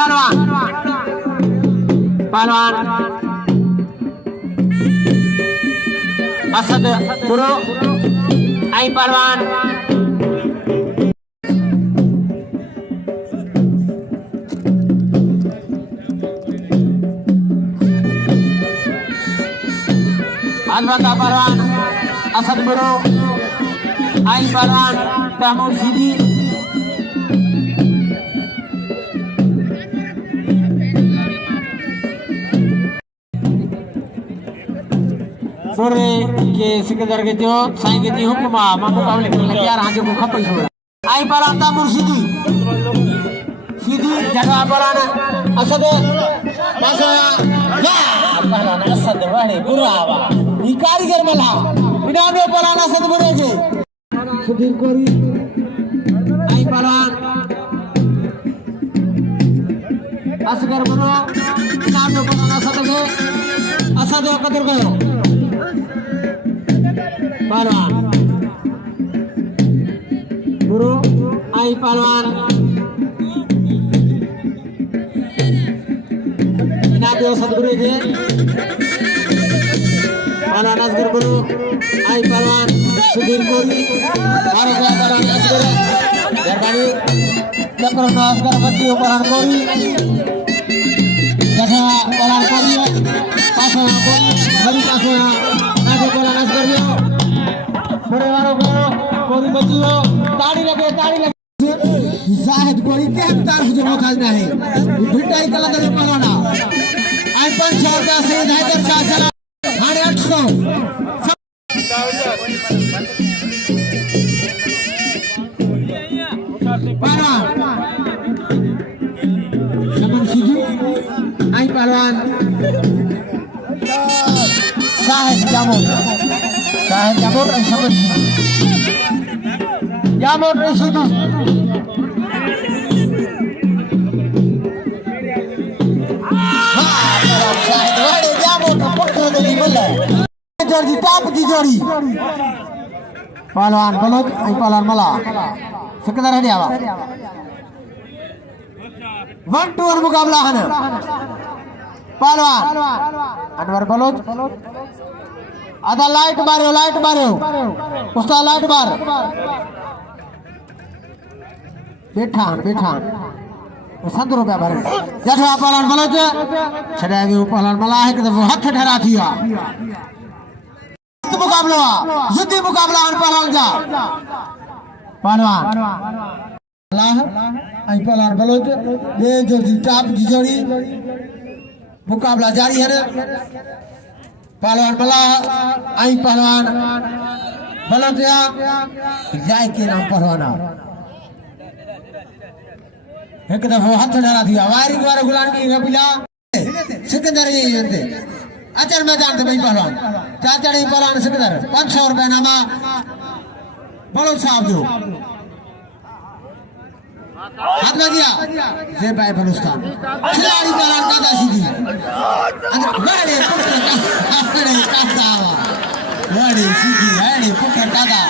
पहलवान पहलवान असद गुरु आई पहलवान अलबत्ता पहलवान असद गुरु आई पहलवान तैमूर सीधी पूरे के सिकंदर के जो साईं के जी हुक्मा मां मुकाबले के लगे यार हां जो को खपई छोड़ा आई पहलवान तैमूर सीधी सीधी जगह पहलवान असद पास या पहलवान असद वाड़े बुरावा ई कारीगर मला इनामे पहलवान असद बुरे के सुधीर कोरी आई पहलवान असगर बुरो इनामे पहलवान असद के असद कदर गयो पहलवान बुरो आई पहलवान इनामे असद बुरे के पहलवान असगर बुरो आई पहलवान सुधीर कोरी मारो गया पहलवान असगर मेहरबानी चक्र असगर बच्चियों पहलवान कोरी जैसा पहलवान कोरी पासा कोरी बड़ी पासा आगे पहलवान असगर यो बड़े वालों को कोरी बच्चियों ताड़ी लगे जाहिद कोरी के तार जो मोहताज नहीं भिटाई कला दे पहलवाना आई 500 रुपया से धाइदर सा चला 850 पहलवान समन सीधू आई पहलवान शाहिद जामुन आई समन जामुन आई सीधू शाहिद वाड़े जामुन पकड़ देली बोले जोड़ी टॉप की जोड़ी पहलवान बलोच आई पहलवान मला सिकंदर है आवा 1-2 मुकाबला है पहलवान अनवर बलोच आधा लाइट मारो उस्ताद लाइट मार बैठान 100 रुपया भरे जठवा पहलवान बलोच छड़ाएंगे पहलवान मला है कि हाथ ठहरा दिया मुकाबला युद्ध मुकाबला पहलवान जा पहलवान आई पहलवान बलोच बे जोड़ी टॉप की जोड़ी मुकाबला जारी है पहलवान मला आई पहलवान बलोच जाए के नाम पहलवाना एक दफा हाथ डरा दिया वारी द्वारा गुलाम की रबिला सिकंदर ये होते अचर मैदान थे भाई पहलवान चाचा नहीं पहलवान सिकंदर 500 रुपए नामा बलोच साहब जो हाथ में दिया जे भाई बलुस्तान खिलाड़ी पहलवान कादा सीधी बड़े पुत्र कादा सीधी पुत्र कादा